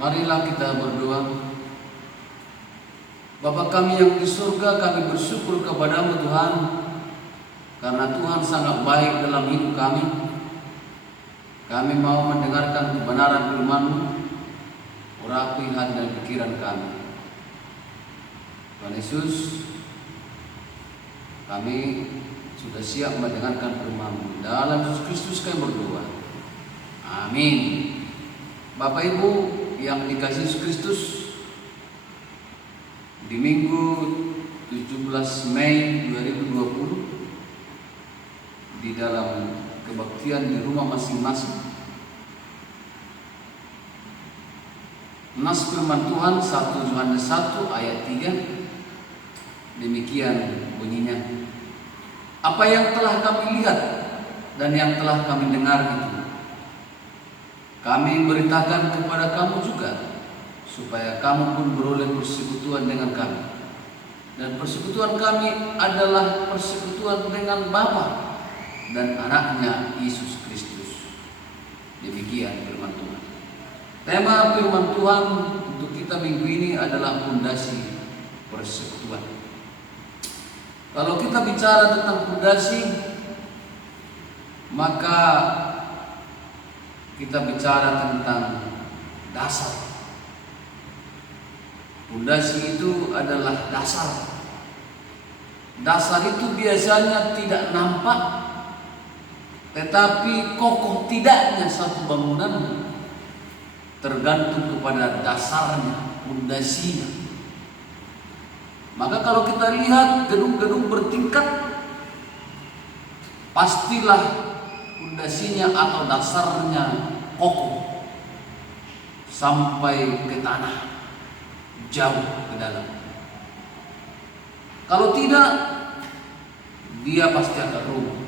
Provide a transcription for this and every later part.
Marilah kita berdoa. Bapa kami yang di surga, kami bersyukur kepadamu Tuhan, karena Tuhan sangat baik dalam hidup kami. Kami mau mendengarkan kebenaran firman-Mu, urapi hati dan pikiran kami. Tuhan Yesus, kami sudah siap mendengarkan firman-Mu. Dalam Yesus Kristus kami berdoa. Amin. Bapak Ibu yang dikasihi Yesus Kristus, di Minggu 17 Mei 2020 di dalam kebaktian di rumah masing-masing, nas firman Tuhan 1 Yohanes 1 ayat 3 demikian bunyinya. Apa yang telah kami lihat dan yang telah kami dengar itu kami beritakan kepada kamu juga, supaya kamu pun beroleh persekutuan dengan kami. Dan persekutuan kami adalah persekutuan dengan Bapa dan anaknya Yesus Kristus. Demikian firman Tuhan. Tema firman Tuhan untuk kita minggu ini adalah fondasi persekutuan. Kalau kita bicara tentang fondasi, maka kita bicara tentang dasar. Fondasi itu adalah dasar. Dasar itu biasanya tidak nampak, tetapi kokoh tidaknya satu bangunan tergantung kepada dasarnya, fondasinya. Maka kalau kita lihat gedung-gedung bertingkat, pastilah fondasinya atau dasarnya kokoh sampai ke tanah, jauh ke dalam. Kalau tidak, dia pasti akan runtuh.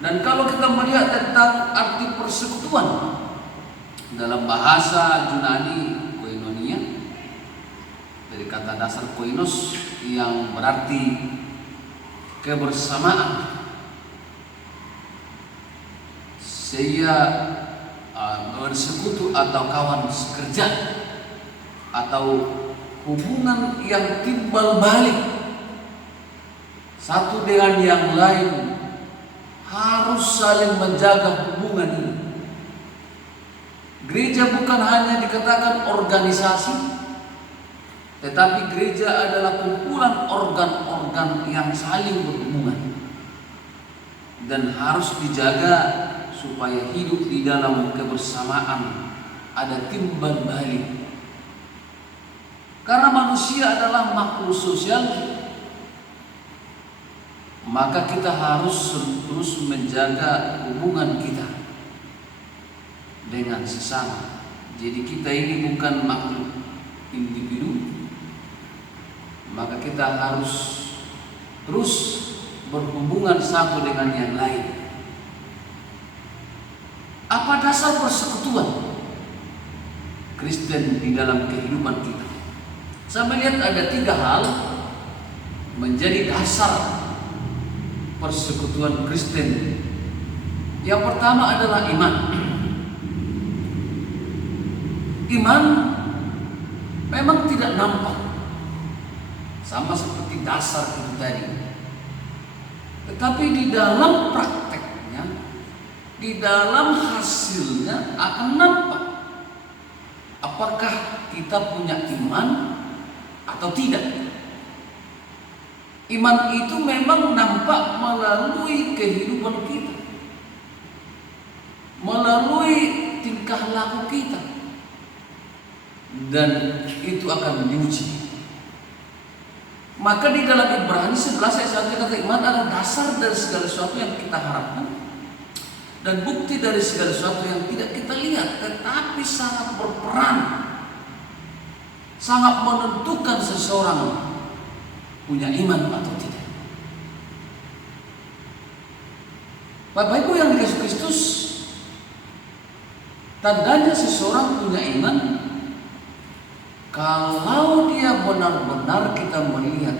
Dan kalau kita melihat tentang arti persekutuan dalam bahasa Yunani koinonia, dari kata dasar koinos yang berarti kebersamaan, saya bersekutu atau kawan sekerja, atau hubungan yang timbal balik satu dengan yang lain, harus saling menjaga hubungan ini. Gereja bukan hanya dikatakan organisasi, tetapi gereja adalah kumpulan organ-organ yang saling berhubungan dan harus dijaga supaya hidup di dalam kebersamaan, ada timbal balik. Karena manusia adalah makhluk sosial, maka kita harus terus menjaga hubungan kita dengan sesama. Jadi kita ini bukan makhluk individu, maka kita harus terus berhubungan satu dengan yang lain. Apa dasar persekutuan Kristen di dalam kehidupan kita? Saya melihat ada 3 hal menjadi dasar persekutuan Kristen. Yang pertama adalah iman. Iman memang tidak nampak, sama seperti dasar itu tadi. Tetapi di dalam prakteknya, di dalam hasilnya akan nampak apakah kita punya iman atau tidak. Iman itu memang nampak melalui kehidupan kita, melalui tingkah laku kita, dan itu akan diuji. Maka di dalam Ibrani 11 ayat 1 kata iman adalah dasar dari segala sesuatu yang kita harapkan dan bukti dari segala sesuatu yang tidak kita lihat, tetapi sangat berperan, sangat menentukan seseorang punya iman atau tidak. Bapak Ibu yang dikasihi Kristus, tandanya seseorang punya iman kalau dia benar-benar kita melihat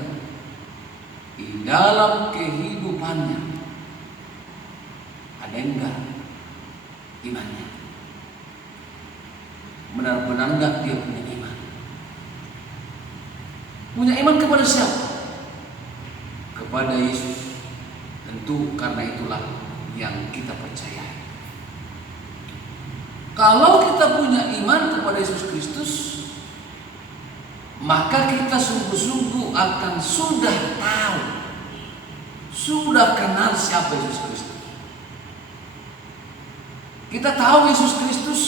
di dalam kehidupannya ada enggak imannya. benar-benar enggak dia punya iman. Punya iman kepada siapa? Kepada Yesus. Tentu karena itulah yang kita percaya. Kalau kita punya iman kepada Yesus Kristus, maka kita sungguh-sungguh akan sudah tahu, sudah kenal siapa Yesus Kristus. Kita tahu Yesus Kristus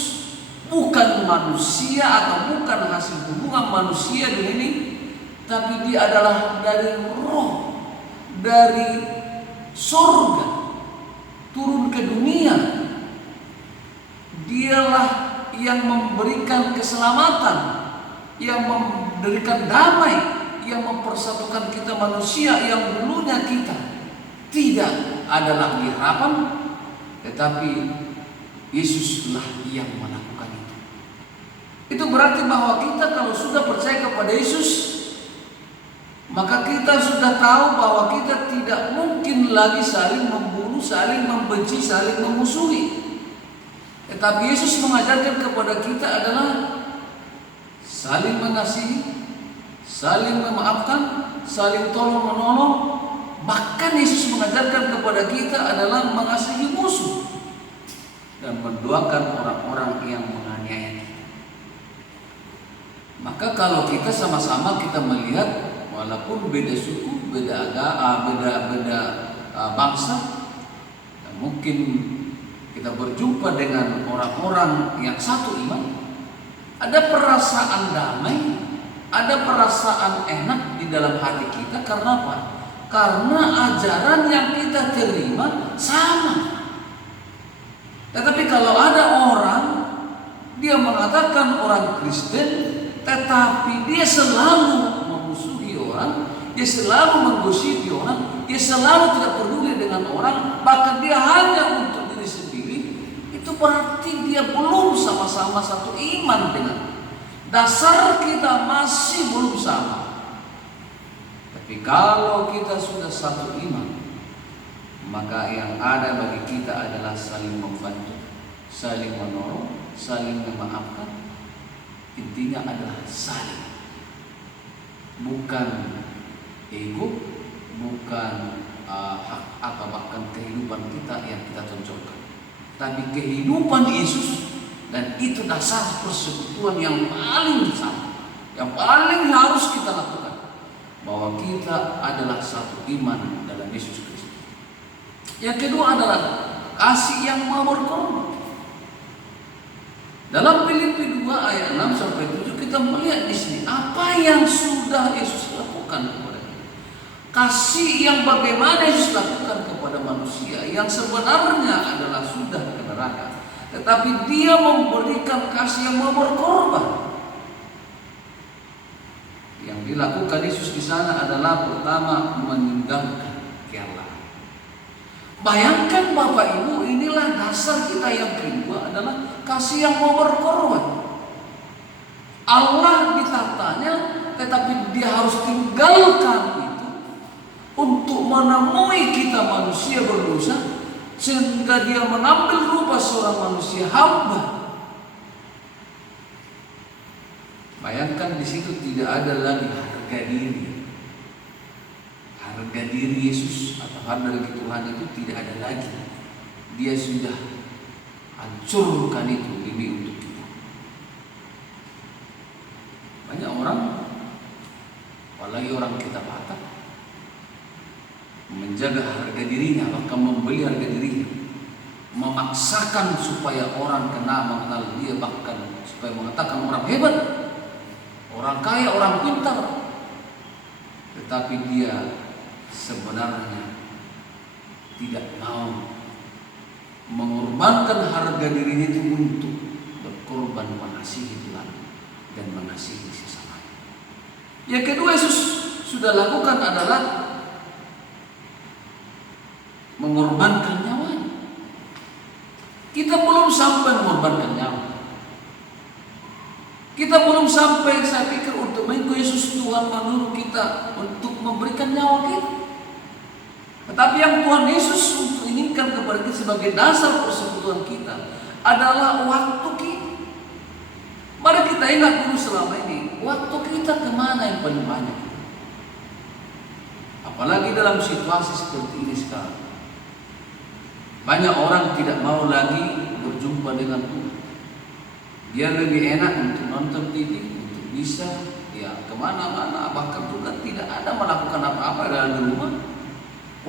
bukan manusia atau bukan hasil hubungan manusia di ini, tapi dia adalah dari roh, dari surga turun ke dunia. Dialah yang memberikan keselamatan, yang memberikan damai, yang mempersatukan kita manusia yang dulunya kita tidak ada lagi harapan, tetapi Yesuslah yang melakukan itu. Itu berarti bahwa kita kalau sudah percaya kepada Yesus, maka kita sudah tahu bahwa kita tidak mungkin lagi saling membunuh, saling membenci, saling memusuhi. Tetapi Yesus mengajarkan kepada kita adalah saling mengasihi, saling memaafkan, saling tolong-menolong. Bahkan Yesus mengajarkan kepada kita adalah mengasihi musuh dan mendoakan orang-orang yang menganiaya kita. Maka kalau kita sama-sama kita melihat, walaupun beda suku, beda agama, beda bangsa, dan mungkin kita berjumpa dengan orang-orang yang satu iman, ada perasaan damai, ada perasaan enak di dalam hati kita. Karena apa? Karena ajaran yang kita terima sama. Tetapi kalau ada orang, dia mengatakan orang Kristen, tetapi dia selalu memusuhi orang, dia selalu menggosipi orang, dia selalu tidak peduli dengan orang, bahkan dia hanya untuk diri sendiri, itu berarti dia belum sama-sama satu iman dengan. Dasar kita masih belum sama. Tapi kalau kita sudah satu iman, maka yang ada bagi kita adalah saling membantu, saling menolong, saling memaafkan. Intinya adalah saling, bukan ego, bukan hak atau bahkan kehidupan kita yang kita tonjolkan, tapi kehidupan Yesus. Dan itu dasar persekutuan yang paling besar, yang paling harus kita lakukan, bahwa kita adalah satu iman dalam Yesus Kristus. Yang kedua adalah kasih yang mau berkorban. Dalam Filipi 2 ayat 6 sampai 7 kita melihat di sini apa yang sudah Yesus lakukan kepada kita. Kasih yang bagaimana Yesus lakukan kepada manusia yang sebenarnya adalah sudah ke neraka, tetapi dia memberikan kasih yang mau berkorban. Yang dilakukan Yesus di sana adalah pertama meninggalkan kealahan. Bayangkan Bapak Ibu, inilah dasar kita yang kedua adalah kasih yang mau berkorban. Allah ditatanya, tetapi dia harus tinggalkan itu untuk menemui kita manusia berdosa, sehingga dia mengambil rupa seorang manusia hamba. Bayangkan di situ tidak ada lagi harga diri. Harga diri Yesus atau harga diri Tuhan itu tidak ada lagi. Dia sudah hancurkan itu demi untuk kita. Banyak orang, apalagi orang kita Batak, menjaga harga dirinya, bahkan membeli harga dirinya, memaksakan supaya orang mengenal dia, bahkan supaya mengatakan orang hebat, orang kaya, orang pintar. Tetapi dia sebenarnya tidak mau mengorbankan harga dirinya itu untuk berkorban mengasihi Tuhan dan mengasihi sesama. Yang kedua Yesus sudah lakukan adalah mengorbankan nyawanya. Kita belum sampai mengorbankan nyawa. Kita belum sampai, saya pikir, untuk mengikuti Yesus. Tuhan menyuruh kita untuk memberikan nyawa kita. Tetapi yang Tuhan Yesus untuk inginkan kepada kita sebagai dasar persekutuan kita adalah waktu kita. ingat dulu selama ini, waktu kita kemana yang paling banyak? Apalagi dalam situasi seperti ini sekarang. Banyak orang tidak mau lagi berjumpa dengan Tuhan. Dia lebih enak untuk nonton TV, untuk bisa ya kemana-mana, bahkan juga tidak ada melakukan apa-apa dalam rumah.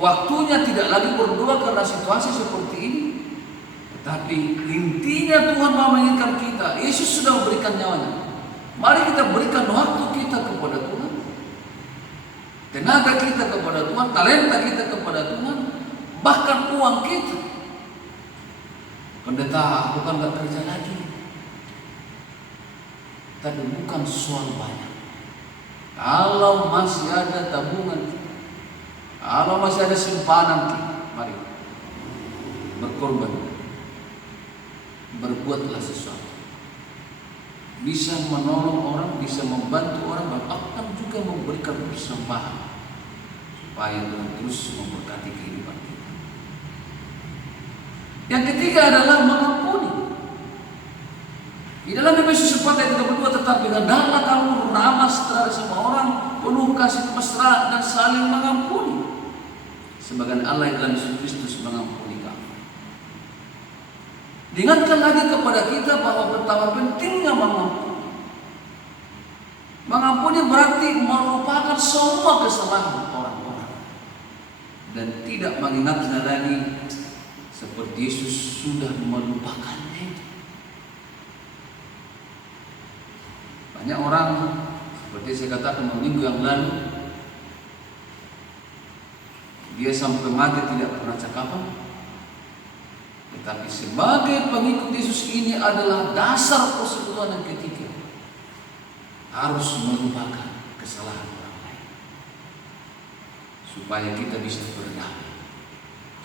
Waktunya tidak lagi berdoa karena situasi seperti ini. Tapi intinya Tuhan mau menginginkan kita. Yesus sudah memberikan nyawanya. Mari kita berikan waktu kita kepada Tuhan, tenaga kita kepada Tuhan, talenta kita kepada Tuhan, bahkan uang kita. Pendeta, aku kan gak kerja lagi. Tapi bukan soal banyak. Kalau masih ada tabungan, kalau masih ada simpanan kita, mari berkorban. Berbuatlah sesuatu. Bisa menolong orang, bisa membantu orang, bahkan juga memberikan persembahan supaya Tuhan terus memberkati kehidupan kita. Yang ketiga adalah mengampuni. Di dalam Efesus 4 ayat 32, tetapi hendaklah kamu ramah terhadap semua orang, penuh kasih mesra dan saling mengampuni, sebagian Allah yang dalam Yesus Kristus mengampuni. Diingatkan lagi kepada kita bahwa betapa pentingnya mengampuni. Mengampuni berarti melupakan semua kesalahan orang-orang dan tidak mengingatnya lagi, seperti Yesus sudah melupakannya. Banyak orang, seperti saya katakan minggu yang lalu, dia sampai mati tidak pernah cakapan. Tetapi sebagai pengikut Yesus ini adalah dasar persekutuan yang ketiga. Harus melupakan kesalahan orang lain. Supaya kita bisa berdamai.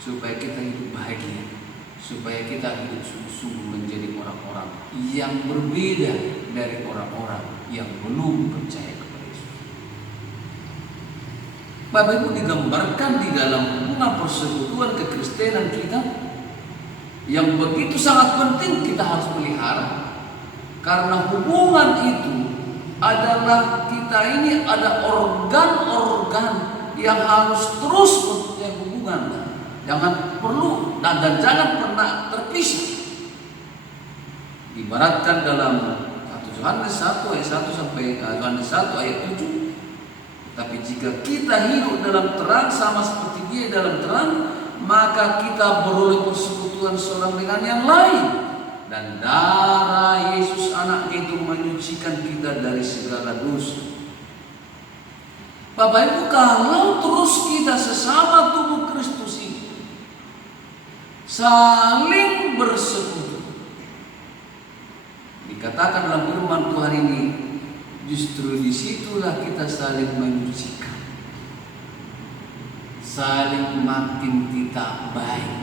Supaya kita hidup bahagia. Supaya kita hidup sungguh-sungguh menjadi orang-orang yang berbeda dari orang-orang yang belum percaya kepada Yesus. Bapak Ibu, digambarkan di dalam hubungan persekutuan kekristenan kita yang begitu sangat penting kita harus pelihara, karena hubungan itu adalah kita ini ada organ-organ yang harus terus mempunyai hubungan, jangan perlu dan jangan pernah terpisah. Ibaratkan dalam 1 Yohanes 1 ayat 1 sampai Yohanes 1 ayat 7, tapi jika kita hidup dalam terang sama seperti Dia dalam terang, maka kita beroleh persekutuan seorang dengan yang lain, dan darah Yesus anaknya itu menyucikan kita dari segala dosa. Bapak Ibu, kalau terus kita sesama tubuh Kristus ini saling bersekutu, dikatakan dalam firman Tuhan ini, justru disitulah kita saling menyucikan, saling makin kita baik,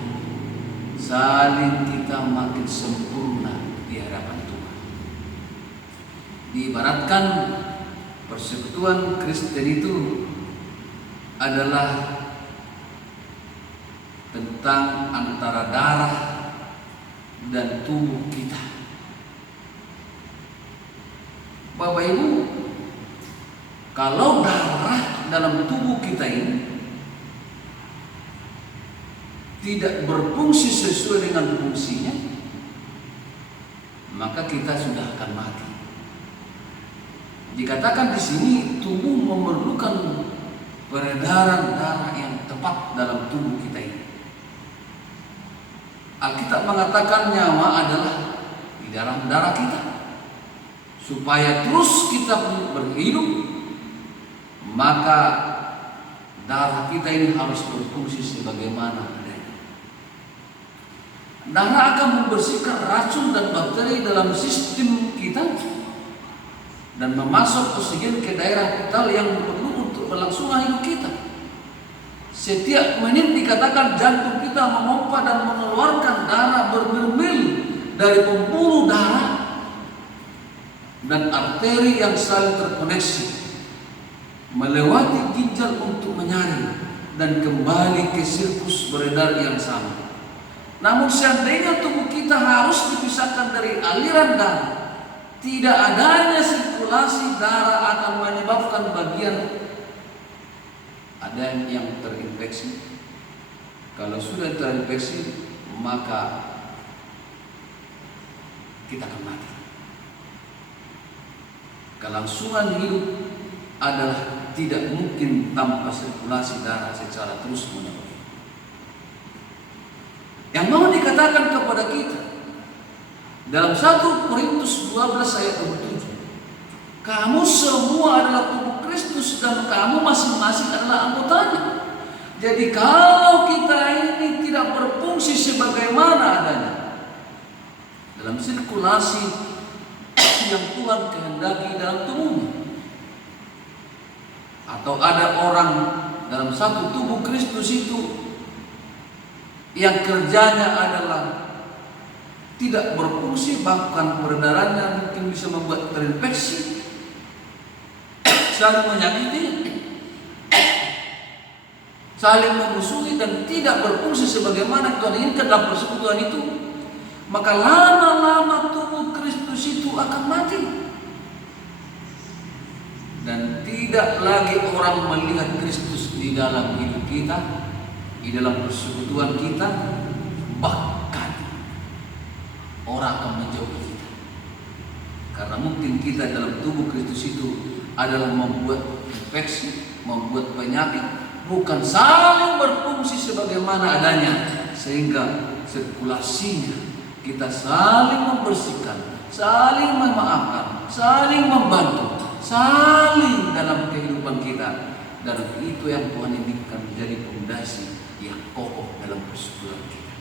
saling kita makin sempurna di hadapan Tuhan. Diibaratkan persekutuan Kristen itu adalah tentang antara darah dan tubuh kita. Bapak Ibu, kalau darah dalam tubuh kita ini tidak berfungsi sesuai dengan fungsinya, maka kita sudah akan mati. Dikatakan di sini tubuh memerlukan peredaran darah yang tepat dalam tubuh kita ini. Alkitab mengatakan nyawa adalah di dalam darah kita. Supaya terus kita berhidup, maka darah kita ini harus berfungsi sebagaimana. Darah akan membersihkan racun dan bakteri dalam sistem kita dan memasuk oksigen ke daerah vital yang perlu untuk berlangsungan hidup kita. Setiap menit dikatakan jantung kita memompa dan mengeluarkan darah bermil-mil dari pembuluh darah dan arteri yang saling terkoneksi, melewati ginjal untuk menyaring dan kembali ke siklus beredar yang sama. Namun seandainya tubuh kita harus dipisahkan dari aliran darah, tidak adanya sirkulasi darah akan menyebabkan bagian ada yang terinfeksi. Kalau sudah terinfeksi, maka kita akan mati. Kelangsungan hidup adalah tidak mungkin tanpa sirkulasi darah secara terus-menerus. Yang mau dikatakan kepada kita dalam 1 Korintus 12 ayat 27, kamu semua adalah tubuh Kristus dan kamu masing-masing adalah anggotanya. Jadi kalau kita ini tidak berfungsi sebagaimana adanya dalam sirkulasi yang Tuhan kehendaki dalam tubuhnya, atau ada orang dalam satu tubuh Kristus itu yang kerjanya adalah tidak berfungsi, bahkan peredarannya mungkin bisa membuat terinfeksi, saling menyakiti, saling memusuhi, dan tidak berfungsi sebagaimana Tuhan inginkan dalam persekutuan itu, maka lama-lama tubuh Kristus itu akan mati. Dan tidak lagi orang melihat Kristus di dalam hidup kita, di dalam persekutuan kita, bahkan orang akan menjauhi kita. Karena mungkin kita dalam tubuh Kristus itu adalah membuat infeksi, membuat penyakit, bukan saling berfungsi sebagaimana adanya, sehingga sirkulasinya kita saling membersihkan, saling memaafkan, saling membantu, saling dalam kehidupan kita. Dan itu yang Tuhan inginkan menjadi fondasi yang kokoh dalam persekutuan kita.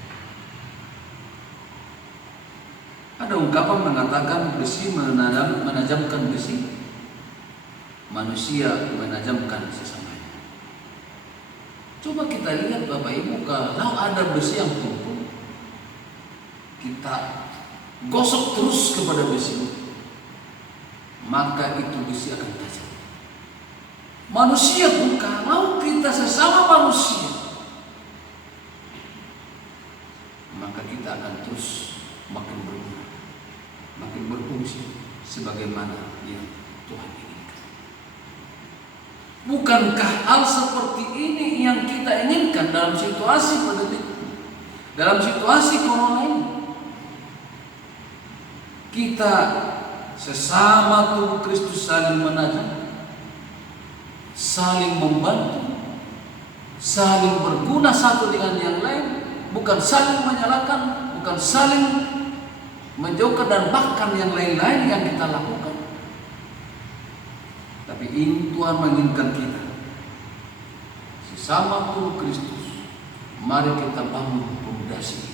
Ada ungkapan mengatakan besi menajamkan besi, manusia menajamkan sesamanya. Coba kita lihat Bapak Ibu, kalau ada besi yang tumpul, kita gosok terus kepada besi, maka itu besi akan tajam. Manusia pun, kalau kita sesama manusia, maka kita akan terus makin berguna, makin berfungsi sebagaimana yang Tuhan inginkan. Bukankah hal seperti ini yang kita inginkan dalam situasi pandemi, dalam situasi corona ini? Kita sesama tubuh Kristus saling menajam, saling membantu, saling berguna satu dengan yang lain, bukan saling menyalahkan, bukan saling menjauhkan, dan bahkan yang lain-lain yang kita lakukan. Tapi ini Tuhan menginginkan kita sesama tubuh Kristus, mari kita bangun fondasi.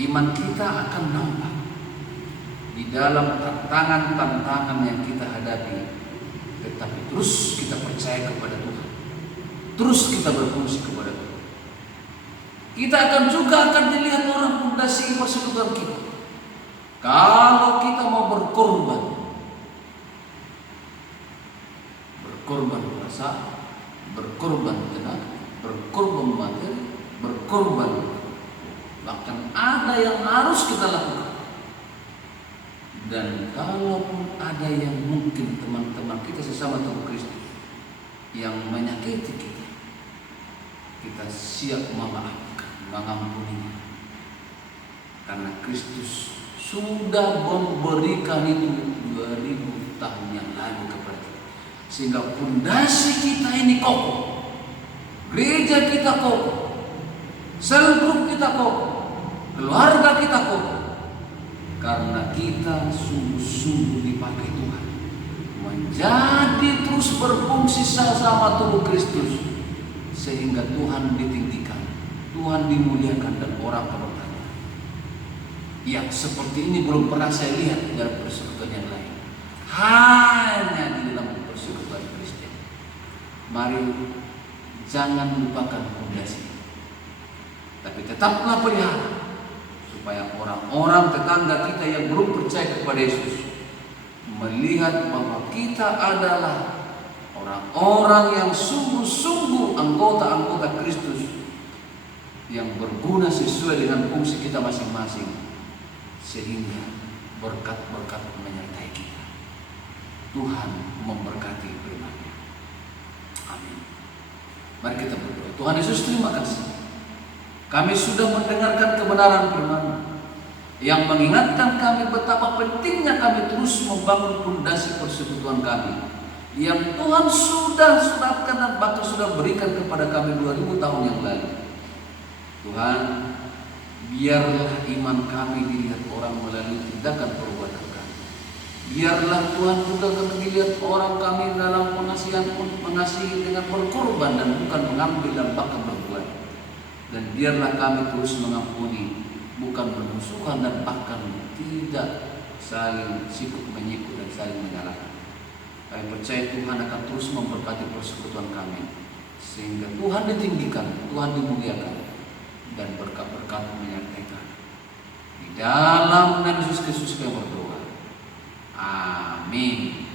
Iman kita akan nampak di dalam tantangan-tantangan yang kita hadapi, tetapi terus kita percaya kepada Tuhan, terus kita berfungsi kepada Tuhan. Kita akan dilihat orang fondasi persekutuan kita. Kalau kita mau berkorban perasaan, berkorban tenaga, berkorban materi, berkorban, bahkan ada yang harus kita lakukan. Dan kalaupun ada yang mungkin teman-teman kita sesama tubuh Kristus yang menyakiti kita, kita siap memaafkan, mengampuni, karena Kristus sudah memberikan itu 2000 tahun yang lalu kepada kita, sehingga fondasi kita ini kokoh, gereja kita kokoh, sel grup kita kokoh, keluarga kita kokoh, karena kita sungguh-sungguh dipakai Tuhan menjadi terus berfungsi sama tubuh Kristus, sehingga Tuhan ditinggikan, Tuhan dimuliakan, dan orang bertanya, yang seperti ini belum pernah saya lihat dalam persekutuan yang lain, hanya di dalam persekutuan Kristen. Mari jangan lupakan fondasi, tapi tetaplah pelihara, supaya orang-orang tetangga kita yang belum percaya kepada Yesus melihat bahwa kita adalah orang-orang yang sungguh-sungguh anggota-anggota Kristus yang berguna sesuai dengan fungsi kita masing-masing, sehingga berkat-berkat menyertai kita. Tuhan memberkati firman-Nya. Amin. Mari kita berdoa. Tuhan Yesus, terima kasih. Kami sudah mendengarkan kebenaran firman-Mu yang mengingatkan kami betapa pentingnya kami terus membangun pondasi persekutuan kami yang Tuhan sudah suratkan dan bahkan sudah berikan kepada kami 2000 tahun yang lalu. Tuhan, biarlah iman kami dilihat orang melalui tindakan perbuatan kami. Biarlah Tuhan juga kami dilihat orang kami dalam pengasihan pun mengasihi dengan berkorban dan bukan mengambil dan bahkan berbuat. Dan biarlah kami terus mengampuni, bukan bermusuhan dan bahkan tidak saling sikut menyikut dan saling menyalahkan. Kami percaya Tuhan akan terus memberkati persekutuan kami, sehingga Tuhan ditinggikan, Tuhan dimuliakan, dan berkat-berkat menyertai kami. Di dalam nama Yesus Kristus kami berdoa. Amin.